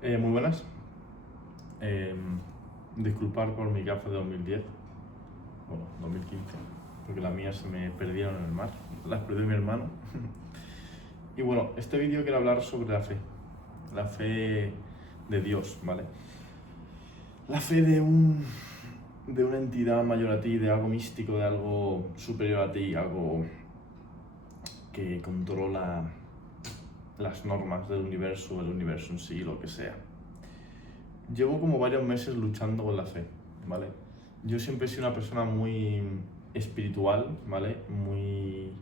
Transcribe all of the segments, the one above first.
Muy buenas. Eh, Disculpar por mi gafa de 2010, bueno, 2015, porque las mías se me perdieron en el mar, las perdió mi hermano. Y bueno, este vídeo quiero hablar sobre la fe de Dios, ¿vale? La fe de una entidad mayor a ti, de algo místico, de algo superior a ti, algo que controla las normas del universo, el universo en sí, lo que sea. Llevo como varios meses luchando con la fe, ¿vale? Yo siempre he sido una persona muy espiritual, ¿vale? Muy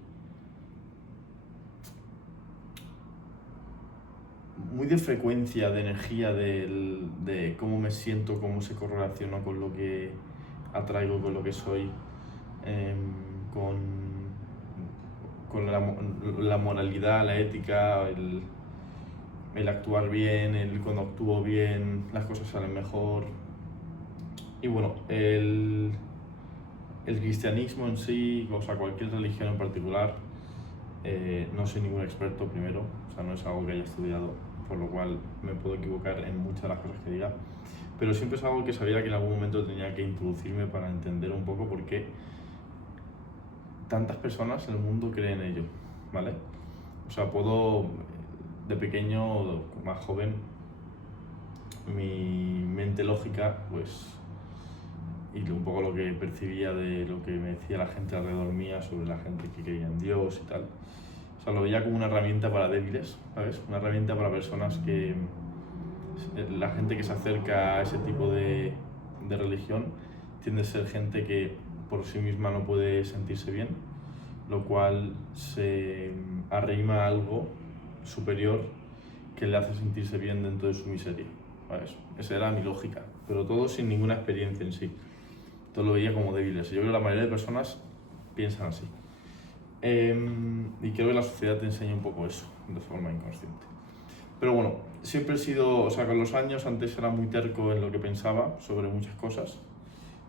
de frecuencia, de energía, de cómo me siento, cómo se correlaciona con lo que atraigo, con lo que soy, con la moralidad, la ética, el actuar bien, cuando actúo bien, las cosas salen mejor. Y bueno, el cristianismo en sí, o sea, cualquier religión en particular, no soy ningún experto primero, o sea, no es algo que haya estudiado, por lo cual me puedo equivocar en muchas de las cosas que diga, pero siempre es algo que sabía que en algún momento tenía que introducirme para entender un poco por qué tantas personas en el mundo creen en ello, ¿vale? O sea, de pequeño, más joven, mi mente lógica, pues, y un poco lo que percibía de lo que me decía la gente alrededor mía sobre la gente que creía en Dios y tal. O sea, lo veía como una herramienta para débiles, ¿sabes? Una herramienta para personas que... La gente que se acerca a ese tipo de religión tiende a ser gente que por sí misma no puede sentirse bien, lo cual se arrima a algo superior que le hace sentirse bien dentro de su miseria, ¿sabes? Esa era mi lógica, pero todo sin ninguna experiencia en sí. Todo lo veía como débiles. Yo creo que la mayoría de personas piensan así. Y creo que la sociedad te enseña un poco eso, de forma inconsciente. Pero bueno, siempre he sido, o sea, con los años antes era muy terco en lo que pensaba sobre muchas cosas,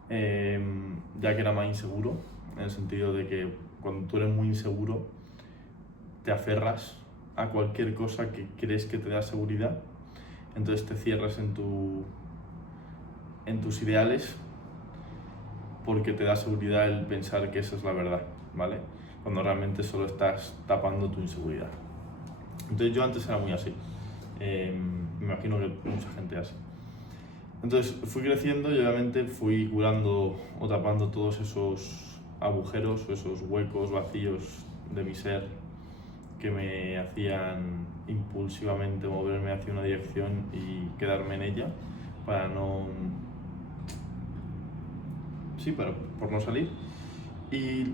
ya que era más inseguro, en el sentido de que cuando tú eres muy inseguro, te aferras a cualquier cosa que crees que te da seguridad, entonces te cierras en tus ideales porque te da seguridad el pensar que esa es la verdad, ¿vale? Cuando realmente solo estás tapando tu inseguridad. Entonces yo antes era muy así. Me imagino que mucha gente así. Entonces fui creciendo y obviamente fui curando o tapando todos esos agujeros o esos huecos vacíos de mi ser que me hacían impulsivamente moverme hacia una dirección y quedarme en ella para no... Sí, por no salir. Y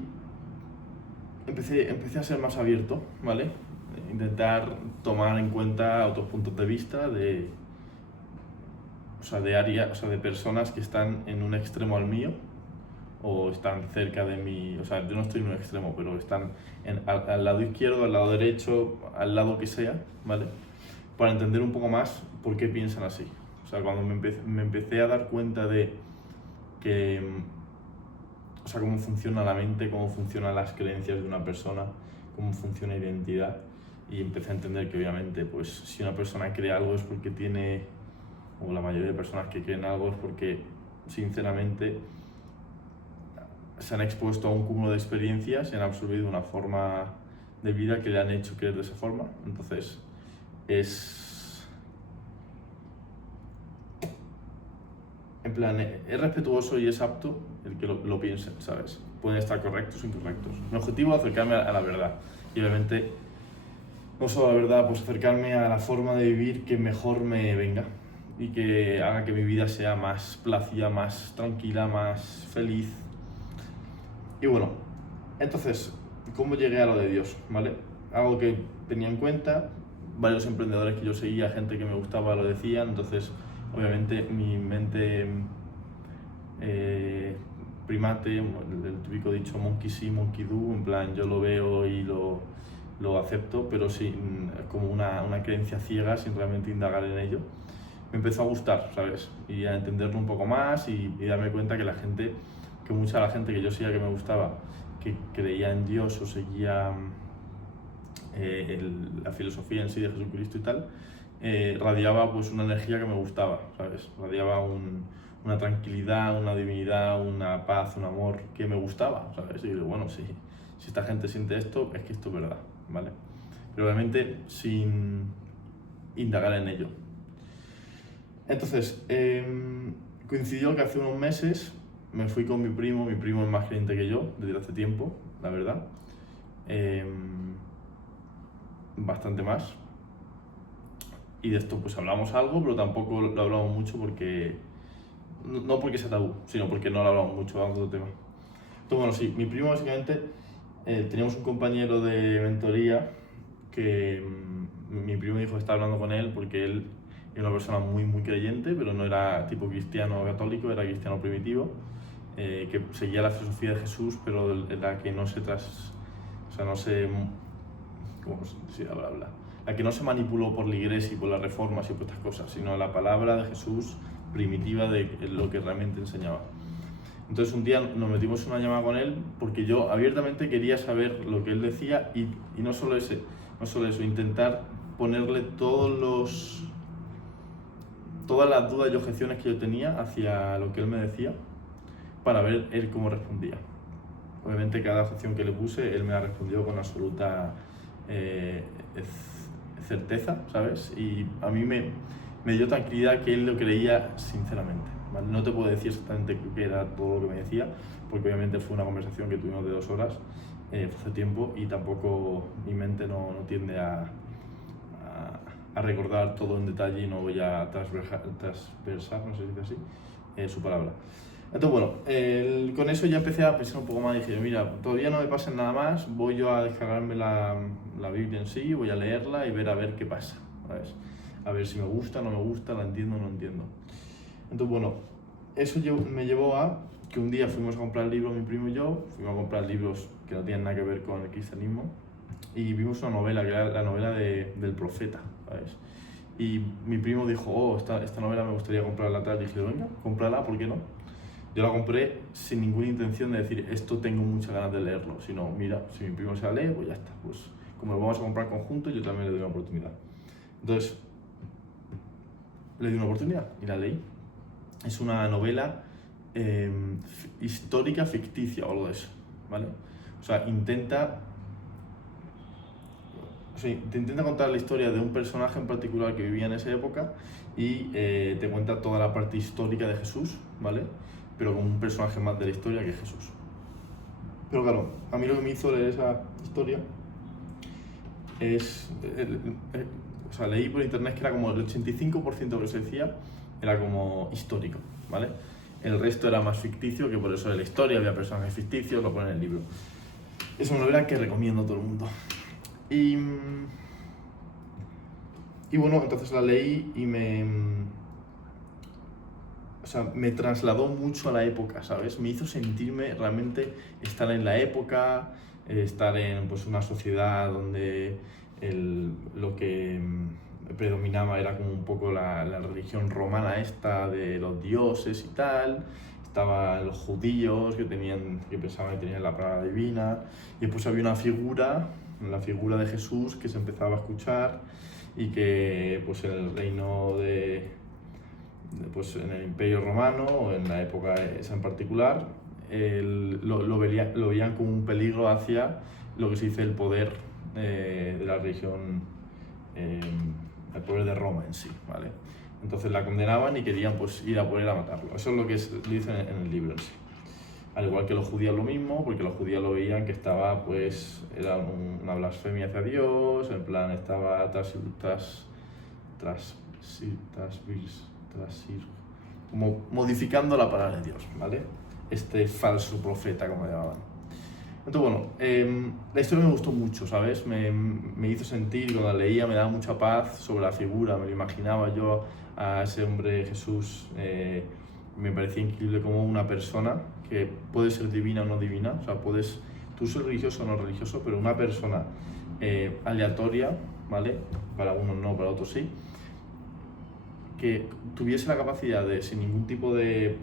empecé a ser más abierto, ¿vale? Intentar tomar en cuenta otros puntos de vista o sea, de personas que están en un extremo al mío o están cerca de mí, o sea, yo no estoy en un extremo, pero están al lado izquierdo, al lado derecho, al lado que sea, ¿vale? Para entender un poco más por qué piensan así. O sea, cuando me empecé a dar cuenta de que, o sea, cómo funciona la mente, cómo funcionan las creencias de una persona, cómo funciona la identidad, y empecé a entender que obviamente, pues, si una persona cree algo es porque tiene, o la mayoría de personas que creen algo es porque, sinceramente, se han expuesto a un cúmulo de experiencias y han absorbido una forma de vida que le han hecho creer de esa forma. Entonces, en plan, es respetuoso y es apto el que lo piensen, ¿sabes? Pueden estar correctos o incorrectos. Mi objetivo es acercarme a la verdad. Y obviamente, no solo a la verdad, pues acercarme a la forma de vivir que mejor me venga y que haga que mi vida sea más plácida, más tranquila, más feliz. Y bueno, entonces, ¿cómo llegué a lo de Dios? ¿Vale? Algo que tenía en cuenta, varios emprendedores que yo seguía, gente que me gustaba lo decían, entonces obviamente mi mente primate, el típico dicho monkey see, monkey do, en plan yo lo veo y lo acepto, pero sin como una creencia ciega, sin realmente indagar en ello. Me empezó a gustar, ¿sabes? Y a entenderlo un poco más y darme cuenta que mucha de la gente que yo seguía que me gustaba, que creía en Dios o seguía la filosofía en sí de Jesucristo y tal, radiaba pues una energía que me gustaba, ¿sabes? Radiaba una tranquilidad, una divinidad, una paz, un amor que me gustaba, ¿sabes? Y digo, bueno, si esta gente siente esto, es que esto es verdad, ¿vale? Pero obviamente sin indagar en ello. Entonces, coincidió que hace unos meses me fui con mi primo es más creyente que yo desde hace tiempo, la verdad. Bastante más. Y de esto pues hablamos algo, pero tampoco lo hablamos mucho porque... No porque sea tabú, sino porque no lo hablamos mucho, vamos a otro tema. Entonces, bueno, sí, mi primo básicamente, teníamos un compañero de mentoría que mi primo dijo que estaba hablando con él porque él era una persona muy creyente, pero no era tipo cristiano católico, era cristiano primitivo, que seguía la filosofía de Jesús, pero en la que no se o sea, no se... ¿Cómo se habla? La que no se manipuló por la iglesia y por las reformas y por estas cosas, sino la palabra de Jesús primitiva de lo que realmente enseñaba. Entonces un día nos metimos en una llamada con él porque yo abiertamente quería saber lo que él decía y no solo eso, intentar ponerle todas las dudas y objeciones que yo tenía hacia lo que él me decía para ver él cómo respondía. Obviamente cada objeción que le puse él me la respondió con absoluta certeza, ¿sabes? Y a mí me dio tranquilidad que él lo creía sinceramente, ¿vale? No te puedo decir exactamente qué era todo lo que me decía, porque obviamente fue una conversación que tuvimos de 2 horas hace tiempo y tampoco mi mente no tiende a recordar todo en detalle y no voy a transversar, no sé si dice así, su palabra. Entonces, bueno, con eso ya empecé a pensar un poco más y dije, mira, todavía no me pasa nada más, voy yo a descargarme la Biblia en sí, voy a leerla y ver a ver qué pasa, ¿sabes? A ver si me gusta, no me gusta, la entiendo o no entiendo. Entonces, bueno, eso me llevó a que un día fuimos a comprar libros, mi primo y yo, fuimos a comprar libros que no tienen nada que ver con el cristianismo y vimos una novela, que era la novela del profeta, ¿sabes? Y mi primo dijo, oh, esta novela me gustaría comprarla tal, y dije, venga, cómprala, ¿por qué no? Yo la compré sin ninguna intención de decir, esto tengo muchas ganas de leerlo, sino, mira, si mi primo se la lee, pues ya está, pues como lo vamos a comprar conjunto, yo también le doy una oportunidad. Entonces, le di una oportunidad y la leí. Es una novela histórica, ficticia o algo de eso, ¿vale? O sea, intenta contar la historia de un personaje en particular que vivía en esa época y te cuenta toda la parte histórica de Jesús, ¿vale? Pero con un personaje más de la historia que Jesús. Pero claro, a mí lo que me hizo leer esa historia es... o sea, leí por internet que era como el 85% de lo que se decía era como histórico, ¿vale? El resto era más ficticio, que por eso de la historia había personajes ficticios, lo ponen en el libro. Es una novela que recomiendo a todo el mundo. Y bueno, entonces la leí y me trasladó mucho a la época, ¿sabes? Me hizo sentirme realmente estar en la época, estar en pues, una sociedad donde lo que predominaba era como un poco la religión romana esta de los dioses y tal. Estaban los judíos que pensaban que tenían la palabra divina, y después había una figura, la figura de Jesús, que se empezaba a escuchar y que pues en el reino pues en el Imperio Romano o en la época esa en particular lo veían como un peligro hacia lo que se dice el poder de la religión, el poder de Roma en sí, ¿vale? Entonces la condenaban y querían pues ir a por él a matarlo. Eso es lo que dicen en el libro en sí. Al igual que los judíos lo mismo, porque los judíos lo veían que estaba, pues, era una blasfemia hacia Dios, en plan estaba como modificando la palabra de Dios, ¿vale? Este falso profeta, como llamaban. Entonces, bueno, la historia me gustó mucho, ¿sabes? Me hizo sentir, cuando la leía me daba mucha paz sobre la figura, me lo imaginaba yo a ese hombre Jesús, me parecía increíble como una persona que puede ser divina o no divina, o sea, puedes tú ser religioso o no religioso, pero una persona aleatoria, ¿vale? Para unos no, para otros sí, que tuviese la capacidad de, sin ningún tipo de,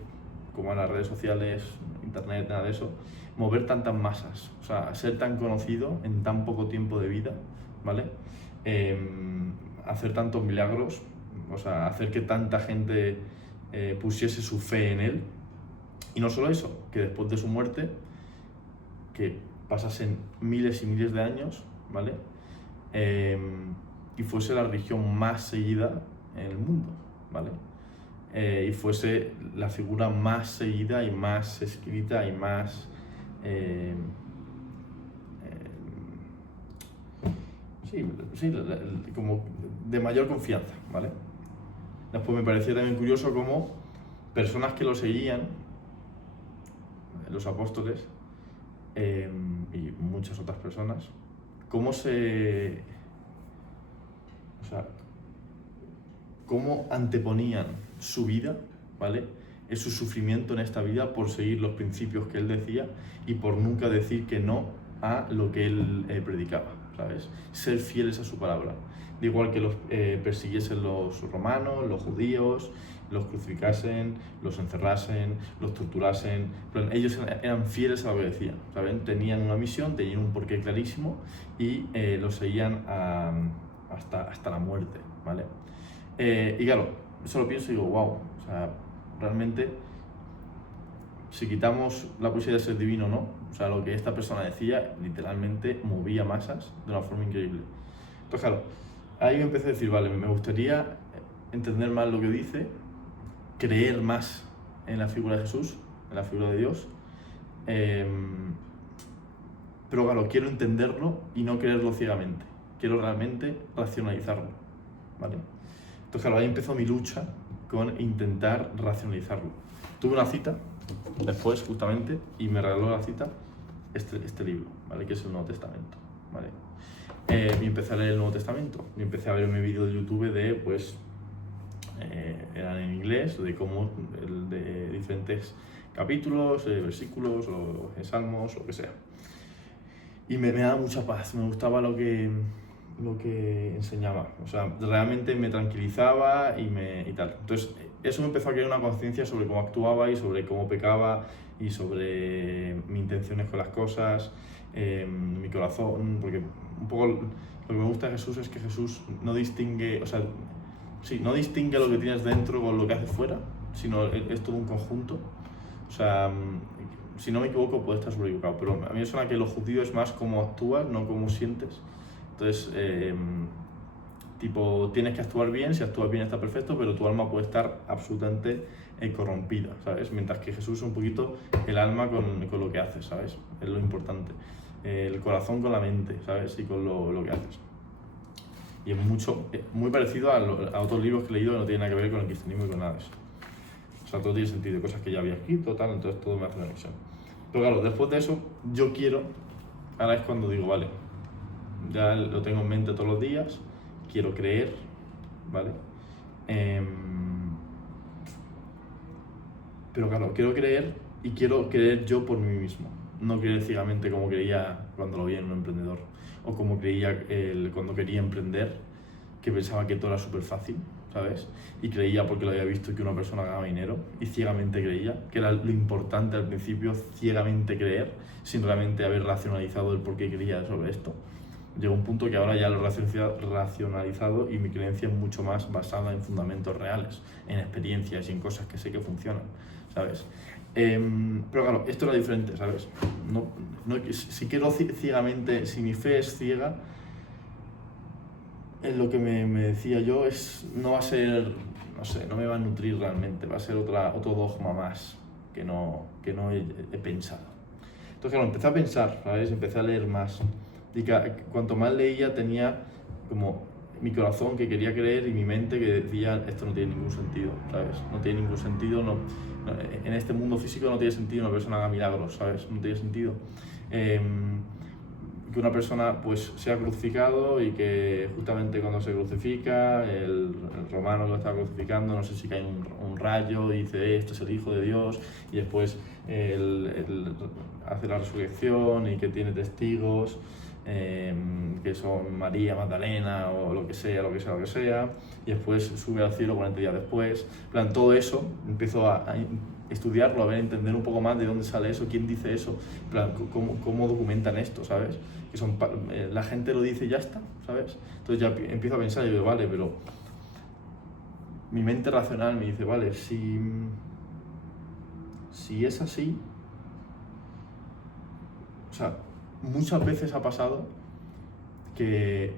como en las redes sociales, internet, nada de eso, mover tantas masas, o sea, ser tan conocido en tan poco tiempo de vida, ¿vale? Hacer tantos milagros, o sea, hacer que tanta gente pusiese su fe en él. Y no solo eso, que después de su muerte, que pasasen miles y miles de años, ¿vale? Y fuese la religión más seguida en el mundo, ¿vale? Y fuese la figura más seguida y más escrita y más como de mayor confianza, ¿vale? Después me parecía también curioso cómo personas que lo seguían, los apóstoles y muchas otras personas, cómo cómo anteponían su vida, ¿vale? Es su sufrimiento en esta vida por seguir los principios que él decía y por nunca decir que no a lo que él predicaba, ¿sabes? Ser fieles a su palabra. De igual que los persiguiesen los romanos, los judíos, los crucificasen, los encerrasen, los torturasen. Pero ellos eran fieles a lo que decían, ¿saben? Tenían una misión, tenían un porqué clarísimo y lo seguían hasta la muerte, ¿vale? Y claro, eso lo pienso y digo, wow, o sea, realmente, si quitamos la posibilidad de ser divino o no, o sea, lo que esta persona decía, literalmente movía masas de una forma increíble. Entonces, claro, ahí me empecé a decir, vale, me gustaría entender más lo que dice, creer más en la figura de Jesús, en la figura de Dios, pero claro, quiero entenderlo y no creerlo ciegamente, quiero realmente racionalizarlo, ¿vale? Entonces, claro, ahí empezó mi lucha con intentar racionalizarlo. Tuve una cita después, justamente, y me regaló la cita este libro, ¿vale? Que es el Nuevo Testamento, ¿vale? Y empecé a leer el Nuevo Testamento, y empecé a ver mi vídeo de YouTube de, pues, eran en inglés, de diferentes capítulos, versículos, o salmos, lo que sea. Y me daba mucha paz, me gustaba lo que enseñaba, o sea, realmente me tranquilizaba y tal. Entonces, eso me empezó a crear una conciencia sobre cómo actuaba y sobre cómo pecaba y sobre mis intenciones con las cosas, mi corazón, porque un poco lo que me gusta de Jesús es que Jesús no distingue, o sea, sí, no distingue lo que tienes dentro con lo que haces fuera, sino es todo un conjunto. O sea, si no me equivoco, puedo estar sobre equivocado, pero a mí me suena que lo judío es más cómo actúas, no cómo sientes. Entonces, tipo, tienes que actuar bien, si actúas bien está perfecto, pero tu alma puede estar absolutamente corrompida, ¿sabes? Mientras que Jesús es un poquito el alma con lo que haces, ¿sabes? Es lo importante. El corazón con la mente, ¿sabes? Y con lo que haces. Y es muy parecido a otros libros que he leído que no tienen nada que ver con el cristianismo y con nada de eso. O sea, todo tiene sentido, cosas que ya había escrito, tal, entonces todo me hace conexión. Pero claro, después de eso, ahora es cuando digo, vale, ya lo tengo en mente todos los días, quiero creer, ¿vale? Pero claro, quiero creer y quiero creer yo por mí mismo, no creer ciegamente como creía cuando lo vi en un emprendedor, o como creía cuando quería emprender, que pensaba que todo era súper fácil, ¿sabes? Y creía porque lo había visto que una persona ganaba dinero y ciegamente creía, que era lo importante al principio, ciegamente creer, sin realmente haber racionalizado el por qué creía sobre esto. Llegó un punto que ahora ya lo he racionalizado y mi creencia es mucho más basada en fundamentos reales, en experiencias y en cosas que sé que funcionan, ¿sabes? Pero claro, esto era diferente, ¿sabes? Si quiero ciegamente, si mi fe es ciega, en lo que me decía yo no va a ser, no sé, no me va a nutrir realmente, va a ser otro dogma más que no he pensado. Entonces, claro, empecé a pensar, ¿sabes? Empecé a leer más. Y cuanto más leía, tenía como mi corazón que quería creer y mi mente que decía, esto no tiene ningún sentido, ¿sabes? No tiene ningún sentido, en este mundo físico no tiene sentido una persona haga milagros, ¿sabes? No tiene sentido. Que una persona pues sea crucificado y que justamente cuando se crucifica, el romano que lo está crucificando, no sé si cae un rayo y dice, este es el Hijo de Dios, y después hace la resurrección y que tiene testigos, que son María Magdalena o lo que sea, y después sube al cielo 40 días después. En plan, todo eso empiezo estudiarlo, a ver, entender un poco más de dónde sale eso, quién dice eso, en plan, cómo documentan esto, ¿sabes? Que la gente lo dice y ya está, ¿sabes? Entonces ya empiezo a pensar y digo, vale, pero mi mente racional me dice, vale, si es así, o sea, muchas veces ha pasado que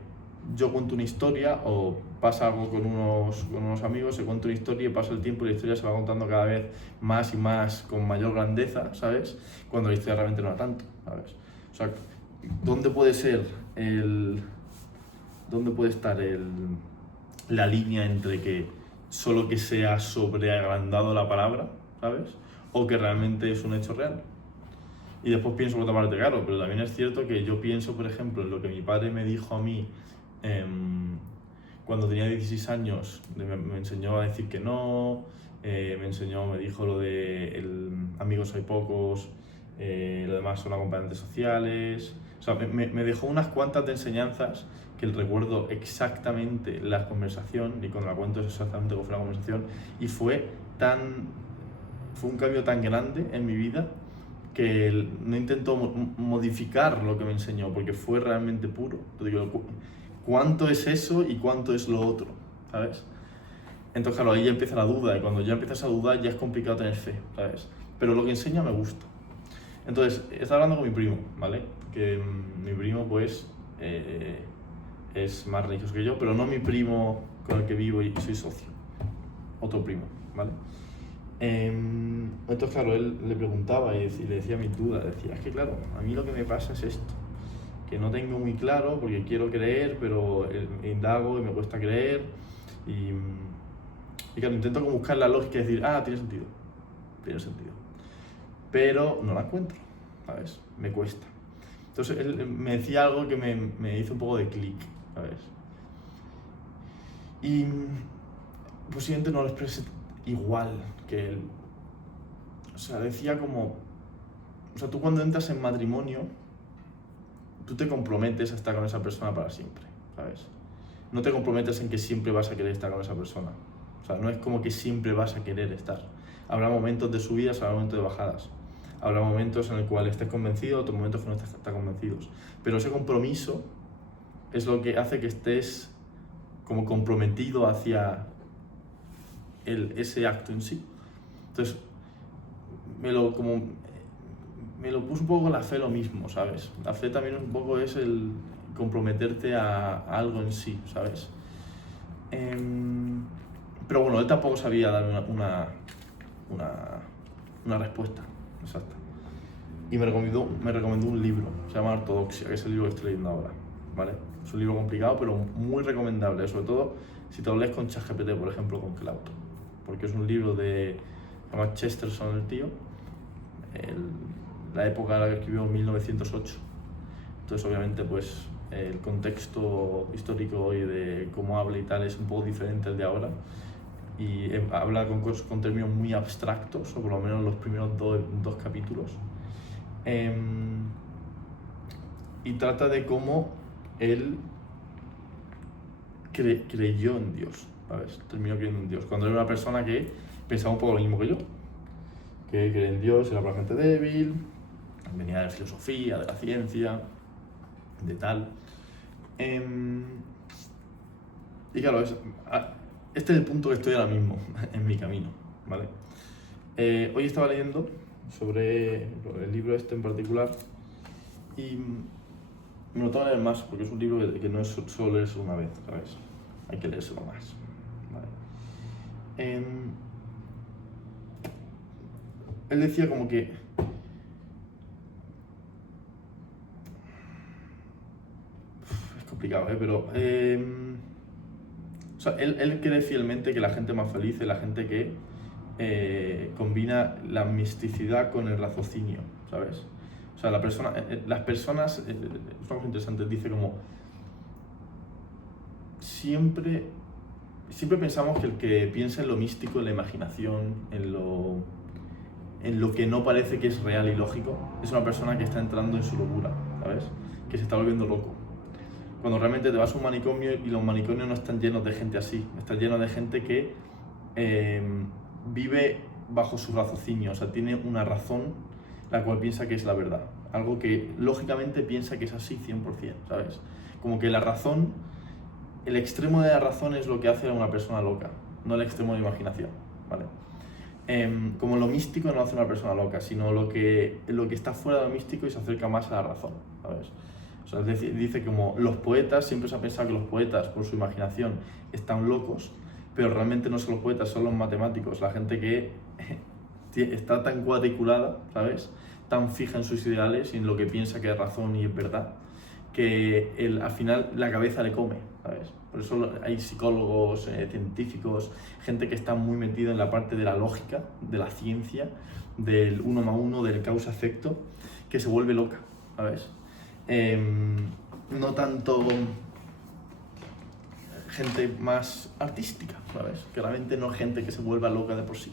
yo cuento una historia o pasa algo con unos amigos, se cuenta una historia y pasa el tiempo y la historia se va contando cada vez más y más con mayor grandeza, ¿sabes? Cuando la historia realmente no era tanto, ¿sabes? O sea, ¿dónde puede estar la línea entre que solo que sea sobreagrandado la palabra, ¿sabes? O que realmente es un hecho real? Y después pienso por otra parte, claro, pero también es cierto que yo pienso, por ejemplo, en lo que mi padre me dijo a mí cuando tenía 16 años, me enseñó a decir que no, me dijo lo de amigos hay pocos, lo demás son acompañantes sociales, o sea, me dejó unas cuantas de enseñanzas que recuerdo exactamente la conversación, y cuando la cuento es exactamente cómo fue la conversación, y fue un cambio tan grande en mi vida que no intento modificar lo que me enseñó, porque fue realmente puro. Entonces digo, ¿cuánto es eso y cuánto es lo otro? ¿Sabes? Entonces, claro, ahí ya empieza la duda, y cuando ya empiezas a dudar ya es complicado tener fe, ¿sabes? Pero lo que enseña me gusta. Entonces, estaba hablando con mi primo, ¿vale? Que mi primo, pues, es más religioso que yo, pero no mi primo con el que vivo y soy socio. Otro primo, ¿vale? Entonces, claro, él le preguntaba y le decía mis dudas, decía, es que claro, a mí lo que me pasa es esto, que no tengo muy claro porque quiero creer, pero indago y me cuesta creer, y claro, intento como buscar la lógica y decir, tiene sentido, pero no la encuentro, ¿sabes? Me cuesta. Entonces él me decía algo que me hizo un poco de clic, ¿sabes? Y posiblemente no lo exprese igual que él. O sea, decía como... O sea, tú cuando entras en matrimonio, tú te comprometes a estar con esa persona para siempre, ¿sabes? No te comprometes en que siempre vas a querer estar con esa persona. O sea, no es como que siempre vas a querer estar. Habrá momentos de subidas, habrá momentos de bajadas. Habrá momentos en el cual estés convencido, otros momentos que no estés tan convencidos. Pero ese compromiso es lo que hace que estés como comprometido hacia ese acto en sí. Entonces, me lo puso un poco con la fe lo mismo, ¿sabes? La fe también un poco es el comprometerte a algo en sí, ¿sabes? Pero bueno, él tampoco sabía darme una respuesta exacta. Y me recomendó un libro, se llama Ortodoxia, que es el libro que estoy leyendo ahora, ¿vale? Es un libro complicado, pero muy recomendable, sobre todo si te lo lees con ChatGPT, por ejemplo, con Cloud. Porque es un libro se llama Chesterton el tío, la época en la que escribió en 1908. Entonces, obviamente, pues el contexto histórico y de cómo habla y tal es un poco diferente al de ahora. Y habla con términos muy abstractos, o por lo menos los primeros dos capítulos. Y trata de cómo él creyó en Dios, ¿sabes? Terminó creyendo en Dios. Cuando era una persona que pensaba un poco lo mismo que yo, que creía en Dios, era para gente débil, venía de la filosofía, de la ciencia, de tal. Y claro, este es el punto que estoy ahora mismo en mi camino, ¿vale? Hoy estaba leyendo sobre el libro este en particular y me lo tengo que leer más porque es un libro que no es solo leerse una vez, ¿sabes? Hay que leérselo más, ¿vale? Él decía como que es complicado, pero o sea, él cree fielmente que la gente más feliz es la gente que combina la misticidad con el raciocinio, ¿sabes? O sea, las personas, es una cosa interesante, dice como siempre pensamos que el que piensa en lo místico, en la imaginación, en lo que no parece que es real y lógico, es una persona que está entrando en su locura, ¿sabes? Que se está volviendo loco. Cuando realmente te vas a un manicomio y los manicomios no están llenos de gente así, están llenos de gente que vive bajo su raciocinio, o sea, tiene una razón la cual piensa que es la verdad, algo que lógicamente piensa que es así 100%, ¿sabes? Como que la razón, el extremo de la razón es lo que hace a una persona loca, no el extremo de imaginación, ¿vale? Como lo místico no hace a una persona loca, sino lo que está fuera de lo místico y se acerca más a la razón, ¿sabes? O sea, dice como los poetas, siempre se ha pensado que los poetas por su imaginación están locos, pero realmente no son los poetas, son los matemáticos, la gente que está tan cuadriculada, ¿sabes? Tan fija en sus ideales y en lo que piensa que es razón y es verdad, que al final la cabeza le come, ¿sabes? Por eso hay psicólogos, científicos, gente que está muy metida en la parte de la lógica, de la ciencia, del uno más uno, del causa-efecto, que se vuelve loca, ¿sabes? No tanto gente más artística, ¿sabes? Que realmente no es gente que se vuelva loca de por sí.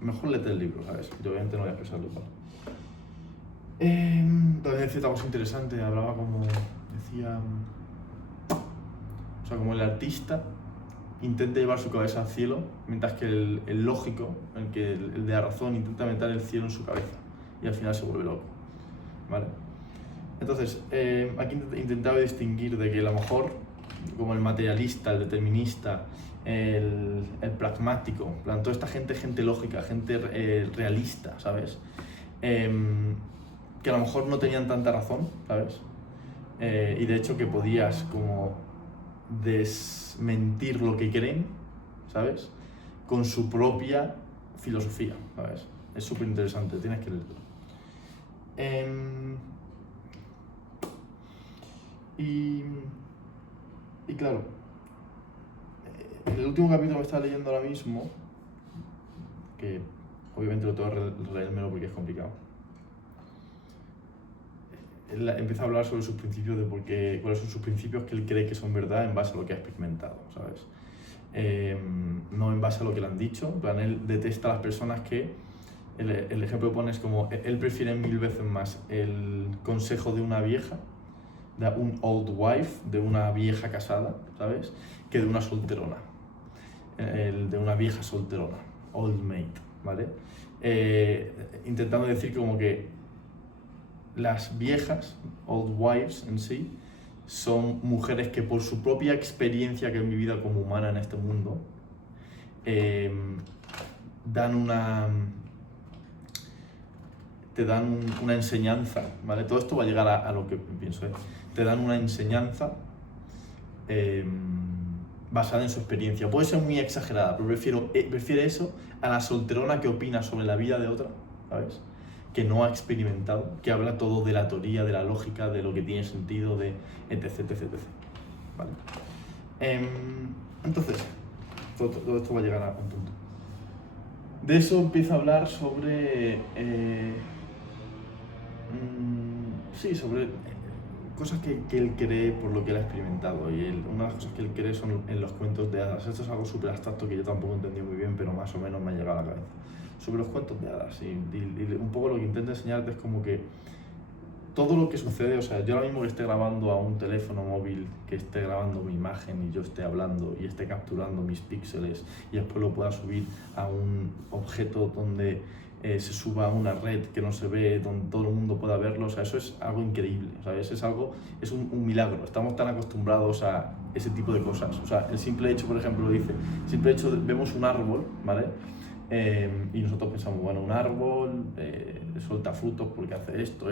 Mejor léete el libro, ¿sabes? Yo obviamente no voy a expresarlo igual. También decía otra cosa interesante, hablaba como, decía, o sea, como el artista intenta llevar su cabeza al cielo, mientras que el lógico, el de la razón, intenta meter el cielo en su cabeza y al final se vuelve loco, ¿vale? Entonces, aquí intentaba distinguir de que a lo mejor, como el materialista, el determinista, el pragmático, plan, toda esta gente lógica, gente realista, ¿sabes? Que a lo mejor no tenían tanta razón, ¿sabes? Y de hecho que podías como desmentir lo que creen, ¿sabes? Con su propia filosofía, ¿sabes? Es súper interesante, tienes que leerlo. Y claro, el último capítulo que estaba leyendo ahora mismo, que obviamente lo tengo que leérmelo porque es complicado, él empieza a hablar sobre sus principios, de cuáles son sus principios que él cree que son verdad en base a lo que ha experimentado, ¿sabes? No en base a lo que le han dicho. En plan, él detesta a las personas que, el ejemplo que pone es como, él prefiere 1000 veces más el consejo de una vieja, de un old wife, de una vieja casada, ¿sabes? Que de una solterona, de una vieja solterona, old maid, ¿vale? Intentando decir como que las viejas, old wives en sí, son mujeres que por su propia experiencia que han vivido como humana en este mundo, te dan una enseñanza, ¿vale? Todo esto va a llegar a lo que pienso, te dan una enseñanza basada en su experiencia. Puede ser muy exagerada, pero prefiere eso a la solterona que opina sobre la vida de otra, ¿sabes? Que no ha experimentado, que habla todo de la teoría, de la lógica, de lo que tiene sentido, de etc, etc, etc. ¿Vale? Entonces, todo esto va a llegar a un punto. De eso empieza a hablar sobre... sobre cosas que él cree por lo que él ha experimentado. Y una de las cosas que él cree son en los cuentos de hadas. Esto es algo súper abstracto que yo tampoco entendí muy bien, pero más o menos me ha llegado a la cabeza. Sobre los cuentos de hadas. Y un poco lo que intento enseñarte es como que todo lo que sucede, o sea, yo ahora mismo que esté grabando a un teléfono móvil, que esté grabando mi imagen y yo esté hablando y esté capturando mis píxeles y después lo pueda subir a un objeto donde se suba a una red que no se ve, donde todo el mundo pueda verlo, o sea, eso es algo increíble, o sea, es un milagro. Estamos tan acostumbrados a ese tipo de cosas, o sea, el simple hecho, por ejemplo, vemos un árbol, ¿vale? Y nosotros pensamos, bueno, un árbol suelta frutos porque hace esto,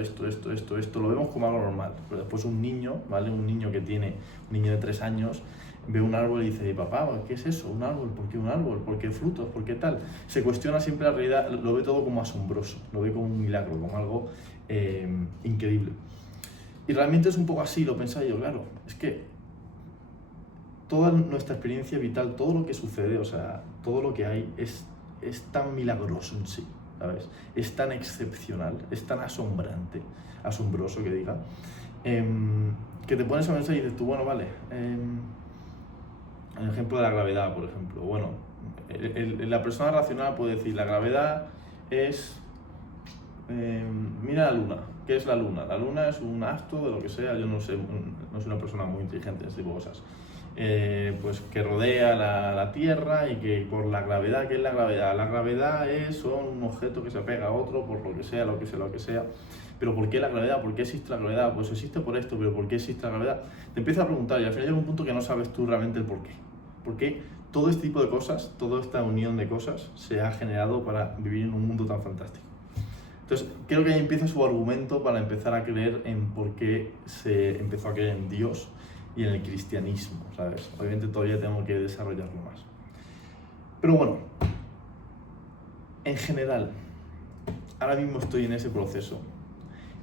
lo vemos como algo normal, pero después un niño, ¿vale? Un niño de 3 años, ve un árbol y dice, papá, ¿qué es eso? ¿Un árbol? ¿Por qué un árbol? ¿Por qué frutos? ¿Por qué tal? Se cuestiona siempre la realidad, lo ve todo como asombroso, lo ve como un milagro, como algo increíble. Y realmente es un poco así, lo pensaba yo, claro, es que toda nuestra experiencia vital, todo lo que sucede, o sea, todo lo que hay es tan milagroso en sí, ¿sabes? Es tan excepcional, es tan asombroso que diga, que te pones a pensar y dices tú, bueno, vale, el ejemplo de la gravedad, por ejemplo, bueno, la persona racional puede decir, la gravedad es, mira la luna, ¿qué es la luna? La luna es un astro de lo que sea, yo no sé, no soy una persona muy inteligente en este tipo de cosas. pues que rodea la Tierra y que por la gravedad, ¿qué es la gravedad? La gravedad son un objeto que se pega a otro por lo que sea, lo que sea. Pero ¿por qué la gravedad? ¿Por qué existe la gravedad? Pues existe por esto, pero ¿por qué existe la gravedad? Te empiezas a preguntar y al final llega un punto que no sabes tú realmente el por qué. ¿Por qué todo este tipo de cosas, toda esta unión de cosas se ha generado para vivir en un mundo tan fantástico? Entonces, creo que ahí empieza su argumento para empezar a creer en por qué se empezó a creer en Dios y en el cristianismo, ¿sabes? Obviamente todavía tengo que desarrollarlo más. Pero bueno, en general, ahora mismo estoy en ese proceso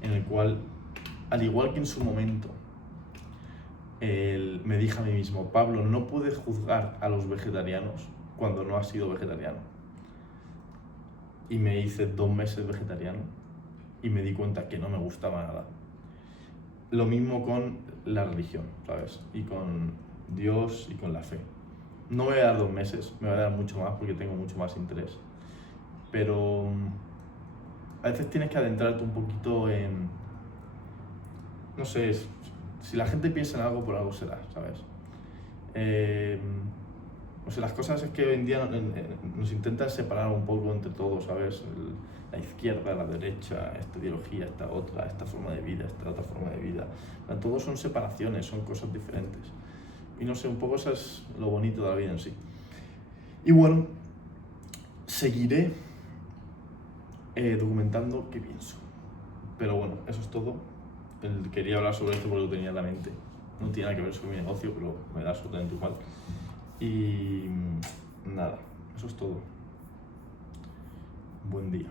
en el cual, al igual que en su momento, me dije a mí mismo, Pablo, no puedes juzgar a los vegetarianos cuando no has sido vegetariano. Y me hice 2 meses vegetariano y me di cuenta que no me gustaba nada. Lo mismo con la religión, ¿sabes? Y con Dios y con la fe. No me voy a dar 2 meses, me voy a dar mucho más porque tengo mucho más interés. Pero a veces tienes que adentrarte un poquito en... No sé, si la gente piensa en algo, por algo será, ¿sabes? O sea, las cosas es que hoy en día nos intentan separar un poco entre todos, ¿sabes? La izquierda, la derecha, esta ideología, esta otra, esta forma de vida, esta otra forma de vida. Todos son separaciones, son cosas diferentes. Y no sé, un poco eso es lo bonito de la vida en sí. Y bueno, seguiré documentando qué pienso. Pero bueno, eso es todo. Quería hablar sobre esto porque lo tenía en la mente. No tiene nada que ver con mi negocio, pero me da absolutamente igual. Y nada, eso es todo. Buen día.